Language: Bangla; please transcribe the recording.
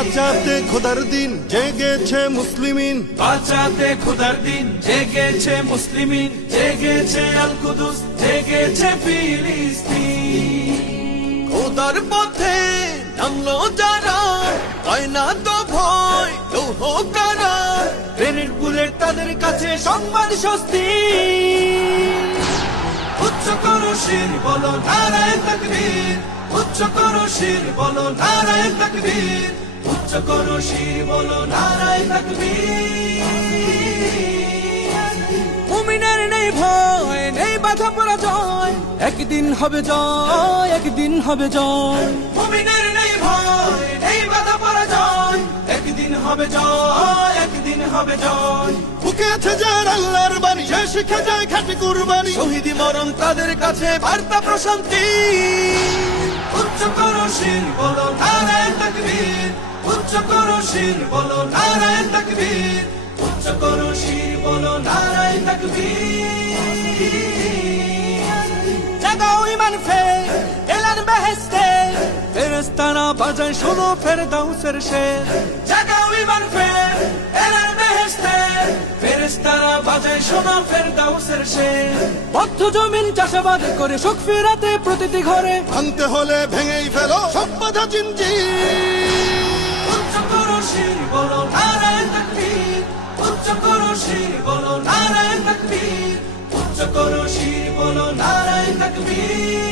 বাঁচাতে খোদার দিন জেগেছে মুসলিমিন, বাঁচাতে খোদার দিন জেগেছে মুসলিমিন, জেগেছে আল কুদুস, জেগেছে ফিলিস্তিন। খোদার পথে নামলো যারা, হয় না তো ভয় লৌহ কারা, গ্রেনেড বুলেট তাদের কাছে সংবাদ স্বস্তি। উচ্চ করো শির বলো নারায়ে তাকবীর, উচ্চ করো শির বলো নারায়ে তাকবীর, উচ্চ করো শির বলো নারায়ে তাকবীর। মুমিনের নেই ভয়, নেই বাধা পরাজয়, একদিন হবে জয়, একদিন হবে জয়। মুমিনের নেই ভয়, নেই বাধা পরাজয়, একদিন হবে জয়, একদিন হবে জয়। বুকে আছে যার আল্লাহর বাণী, সে শিখে যায় খাঁটি কুরবানি, শহীদি মরণ তাদের কাছে বার্তা প্রশান্তি। উচ্চ করো শির বলো নারায়ে তাকবীর, উচ্চ করো শির বলো নারায়ে তাকবীর, উচ্চ করো শির বলো নারায়ে তাকবীর। জাগাও ঈমান ফের এলান বেহেশতে, ফেরেশতারা বাজায় শোনো ফেরদাউসের শের। জাগাও ঈমান ফের এলান বেহেশতে, ফেরেশতারা বাজায় শোনো ফেরদাউসের শের। বদ্ধ জমিন চাষাবাদ করে সুখ ফেরাতে প্রতিটি ঘরে, ভাঙতে হলে ভেঙেই ফেলো সব বাধা জিনজির। উচ্চ করো শির বলো নারায়ে তাকবীর, উচ্চ করো শির বলো নারায়ে তাকবীর, উচ্চ করো শির বলো নারায়ে তাকবীর।